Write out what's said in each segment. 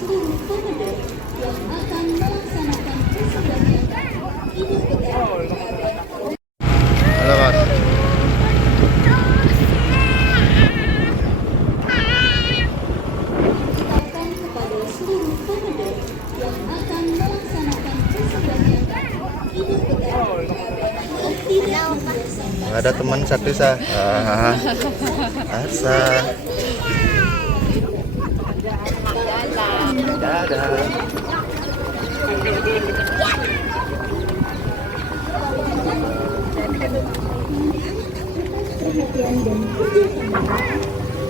seluruh pemuda yang akan melaksanakan persembahyaan Idul Fitri. Halo Mas. Ucapkan kepada seluruh pemuda yang akan melaksanakan persembahyaan Idul Fitri. Tidak membuang sampah. Ada teman satu sah. Asa. Dadah. Perhatian dan kerjasama.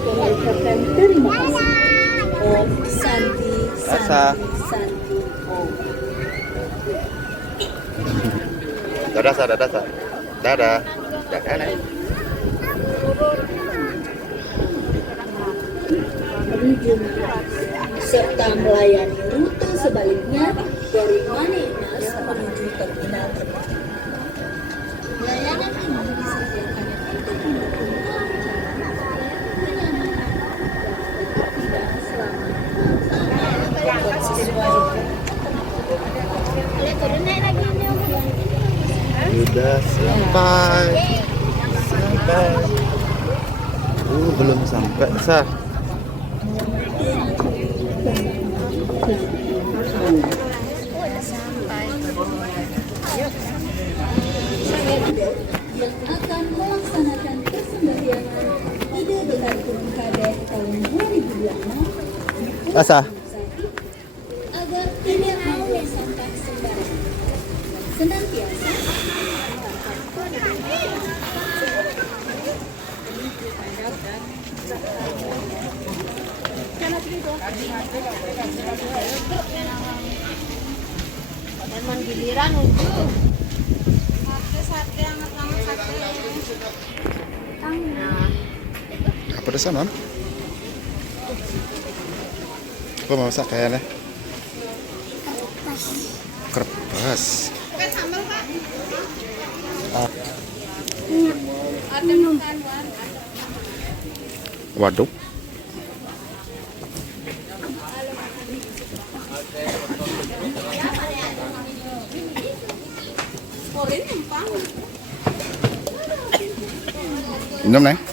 Kami ucapkan terima kasih. Om Santi Asa. Santi Santi Om. Dadah sah, dadah sah. Dadah. Dadah nih. Region serta melayani rute sebaliknya dari Maneimas menuju terminal terpadu. Layanan ini disediakan untuk mendukung kelancaran penyamaan dan tidak selama Sudah sampai. Belum sampai sah. yang akan melaksanakan persembahyaan Idul Fitri Kadeh tahun 2026 Asa. agar tidak membuang sampah sembarangan. Senantiasa Lemon giliran untuk sate hangat-hangat sate. Apa pedesan non? Apa mau masak kayaknya? Kertas. Kan sambal Pak. Ah, Ada makan Wan. waduh. Korin numpang. Minum nih.